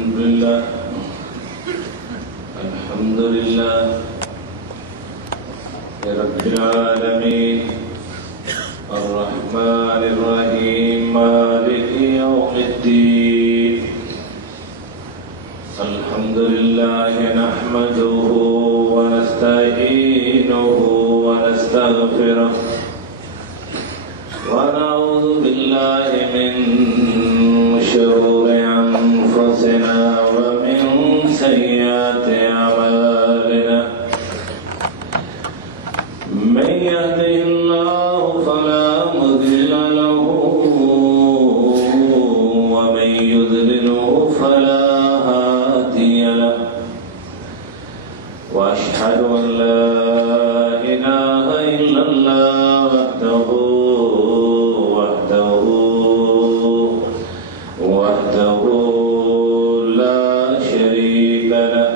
الحمد لله رب العالمين الرحمن الرحيم مالك يوم الدين الحمد لله نحمده ونستعينه ونستغفره ونعوذ بالله من شرور أنفسنا ومن سيئات أعمالنا من يهده الله فلا مضل له ومن يضلله فلا هادي له وأشهد أن لا إله إلا الله وحده لا شريك له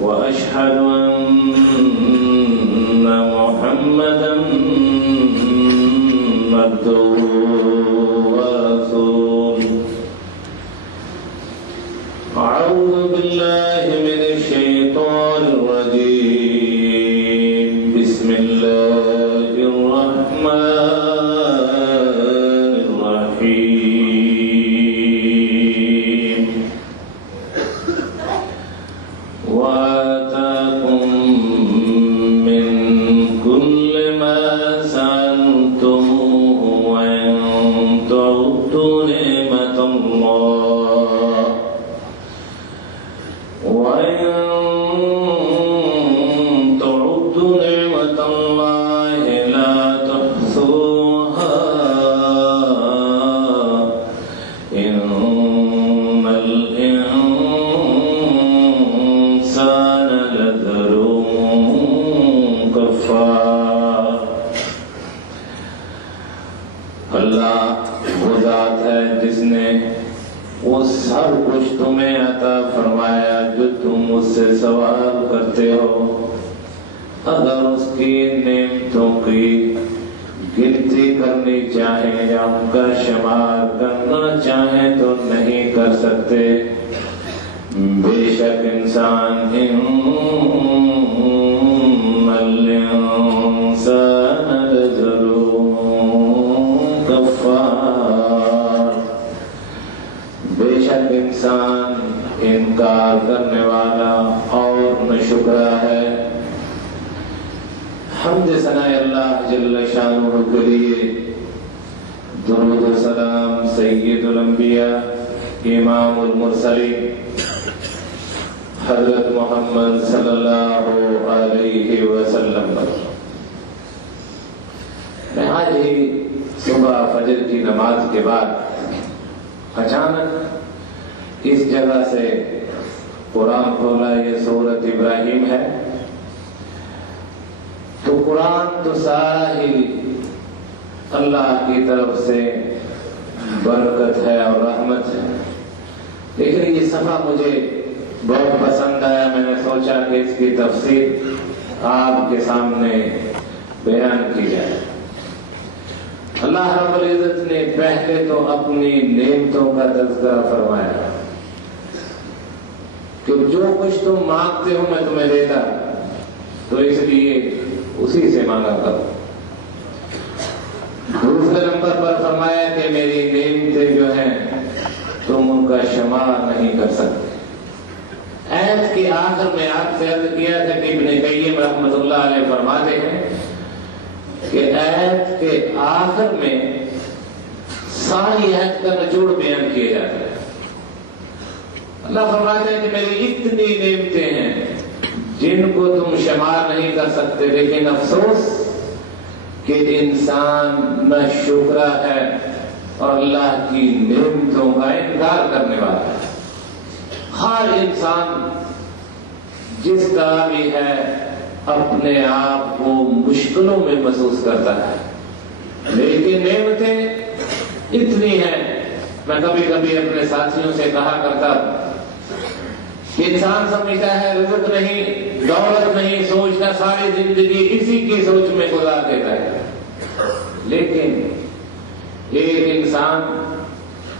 وأشهد أن محمدا عبده ورسوله أعوذ بالله من الشيطان الرجيم بسم الله الرحمن الرحيم وآتاكم من كل ما سألتموه وإن تعدوا نعمة الله لا تحصوها إن الإنسان لظلوم كفار اللہ وہ ذات ہے جس نے وہ سب کچھ تمہیں عطا فرمایا جو تم اس سے سوال کرتے ہو اگر اس کی نعمتوں کی گنتی کرنی چاہیں یا ان کا شمار کرنا چاہیں تو نہیں کر سکتے بے شک انسان ان الانسان لظلوم کفار بے شک انسان انکار کرنے والا اور ناشکرا ہے حمد ثنا اللہ جل شانہ کے لیے درود و سلام سید الانبیاء امام المرسلین حضرت محمد صلی اللہ علیہ وسلم پر میں آج ہی صبح فجر کی نماز کے بعد اچانک اس جگہ سے قرآن کھولا یہ سورۃ ابراہیم ہے تو قرآن تو سارا ہی اللہ کی طرف سے برکت ہے اور رحمت ہے لیکن یہ صفحہ مجھے بہت پسند آیا میں نے سوچا کہ اس کی تفسیر آپ کے سامنے بیان کی جائے اللہ رب العزت نے پہلے تو اپنی نعمتوں کا تذکرہ فرمایا کہ جو کچھ تم مانگتے ہو میں تمہیں دیتا تو اس لیے اسی سے مانگا کرو دوسرے نمبر پر فرمایا کہ میری نعمتیں جو ہیں تم ان کا شمار نہیں کر سکتے آیت کے آخر میں آپ سے عرض کیا تھا کہ ابن قیم رحمۃ اللہ علیہ فرماتے ہیں کہ آیت کے آخر میں ساری آیت کا نچوڑ بیان کیا جاتا ہے اللہ فرماتے ہیں کہ میری اتنی نعمتیں ہیں جن کو تم شمار نہیں کر سکتے لیکن افسوس کہ انسان نہ شکرا ہے اور اللہ کی نعمتوں کا انکار کرنے والا ہے ہر انسان جس طرح بھی ہے اپنے آپ کو مشکلوں میں محسوس کرتا ہے لیکن نعمتیں اتنی ہیں میں کبھی کبھی اپنے ساتھیوں سے کہا کرتا انسان سمجھتا ہے رزق نہیں دولت نہیں سوچتا ساری زندگی اسی کی سوچ میں گزار دیتا ہے لیکن ایک انسان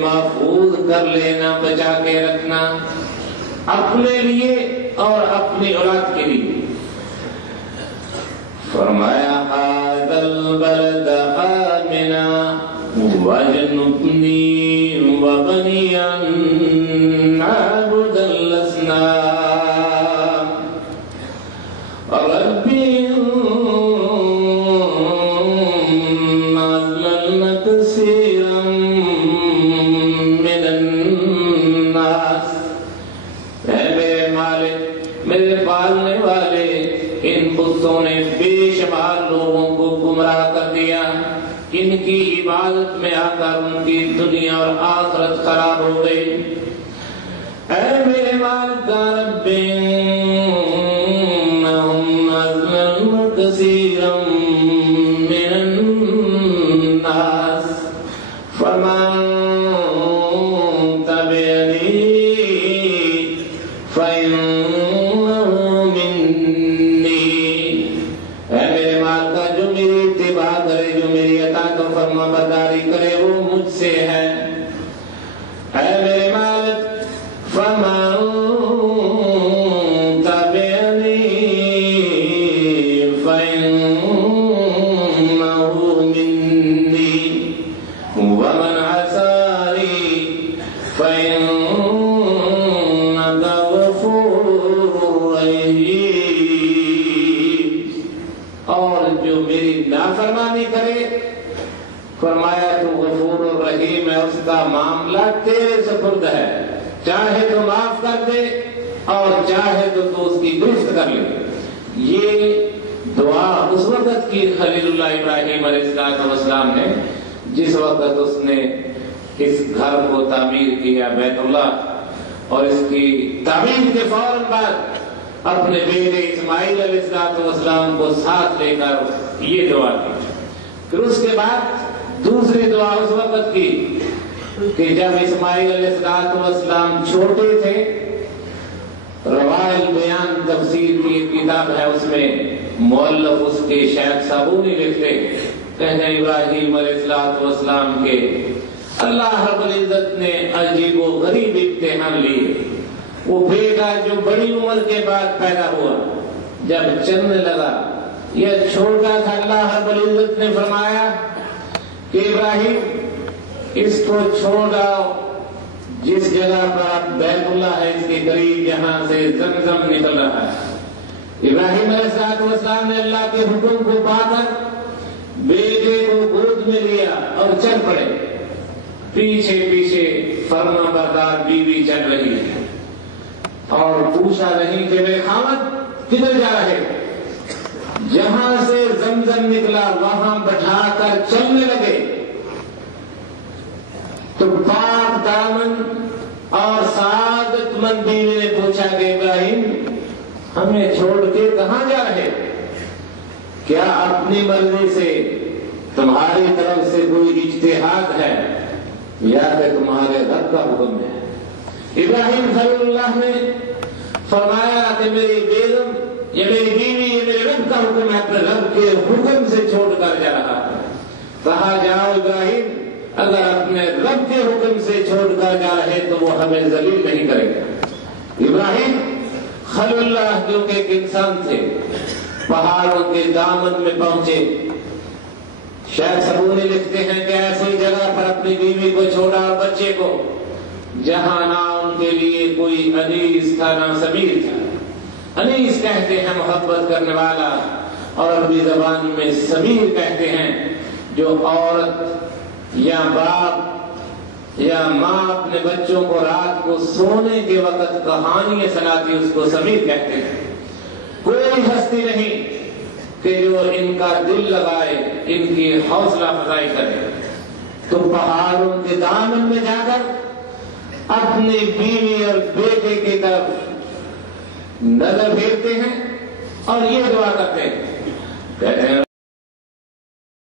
محفوظ کر لینا، بچا کے رکھنا اپنے لیے اور اپنی اولاد کے لیے۔ فرمایا هذا البلد آمنا واجنبني وبني أن نعبد الأصنام رب أضللن كثيرا من الناس۔ اے میرے مالک، میرے پالنے والے، ان بتوں نے بے شمار لوگوں کو گمراہ کر دیا، ان کی عبادت میں آ کر ان کی دنیا اور آخرت خراب ہو گئی۔ اے میرے مالک رب انہم اضللن کثیرا من الناس فمن تبعنی فإنه منی۔ اے میرے مالک جو میری اتباع کرے، جو میری اطاعت و فرما برداری کرے، وہ مجھ سے ہے۔ اے میرے مالک فمن تبعنی فإنه منی ومن عصانی فإنک غفور رحیم۔ اور جو میری نافرمانی کرے، فرمایا تو غفور الرحیم ہے، اس کا معاملہ تیرے سپرد ہے، چاہے تو معاف کر دے اور چاہے تو اس کی درست کر لے۔ یہ دعا اس وقت کی خلیل اللہ ابراہیم علیہ السلام نے جس وقت اس نے اس گھر کو تعمیر کیا بیت اللہ، اور اس کی تعمیر کے فوراً بعد اپنے بیٹے اسماعیل علیہ السلام کو ساتھ لے کر یہ دعا کی۔ پھر اس کے بعد دوسری دعا اس وقت کی کہ جب اسماعیل علیہ السلام چھوٹے تھے، روائل بیان تفسیر کی کتاب ہے، اس میں مؤلف اس کے شیخ صابونی لکھتے، کہتے ہیں ابراہیم علیہ السلام کے اللہ رب العزت نے عجیب و غریب امتحان لیے۔ وہ بیٹا جو بڑی عمر کے بعد پیدا ہوا، جب چلنے لگا، یہ چھوٹا تھا، اللہ رب العزت نے فرمایا کہ ابراہیم اس کو چھوڑ آؤ جس جگہ پر اب بیت اللہ ہے، اس کے قریب جہاں سے زمزم نکل رہا ہے۔ ابراہیم علیہ السلام نے اللہ کے حکم کو پا کر بیٹے کو گود میں لیا اور چل پڑے۔ پیچھے پیچھے فرما بردار بیوی چل رہی ہے اور پوچھا نہیں کہ میرے خاوند کدھر جا رہے؟ جہاں سے زمزم نکلا وہاں بٹھا کر چلنے لگے تو پاک دامن اور سعادت مند بیوی نے پوچھا کہ ابراہیم ہمیں چھوڑ کے کہاں جا رہے؟ کیا اپنی مرضی سے تمہاری طرف سے کوئی اجتہاد ہے یا کہ تمہارے رب کا حکم ہے؟ ابراہیم خلیل اللہ نے فرمایا کہ میری بیگم، یہ میری بیوی، یہ میرے رب کا حکم ہے، اپنے رب کے حکم سے چھوڑ کر جا رہا ہے۔ کہا جاؤ ابراہیم، اگر اپنے رب کے حکم سے چھوڑ کر جا رہے تو وہ ہمیں ذلیل نہیں کرے گا۔ ابراہیم خلیل اللہ کیونکہ ایک انسان تھے، پہاڑوں کے دامن میں پہنچے۔ شیخ صابونی لکھتے ہیں کہ ایسی جگہ پر اپنی بیوی کو چھوڑا اور بچے کو، جہاں نہ ان کے لیے کوئی انیس تھا نہ سمیر تھا۔ انیس کہتے ہیں محبت کرنے والا، اور عربی زبان میں سمیر کہتے ہیں جو عورت یا باپ یا ماں اپنے بچوں کو رات کو سونے کے وقت کہانیاں سناتی، اس کو سمیر کہتے ہیں۔ کوئی ہستی نہیں کہ جو ان کا دل لگائے، ان کی حوصلہ افزائی کرے۔ تو پہاڑوں کے دامن میں جا کر اپنی بیوی اور بیٹے کی طرف نظر پھیرتے ہیں اور یہ دعا کرتے ہیں، کہتے ہیں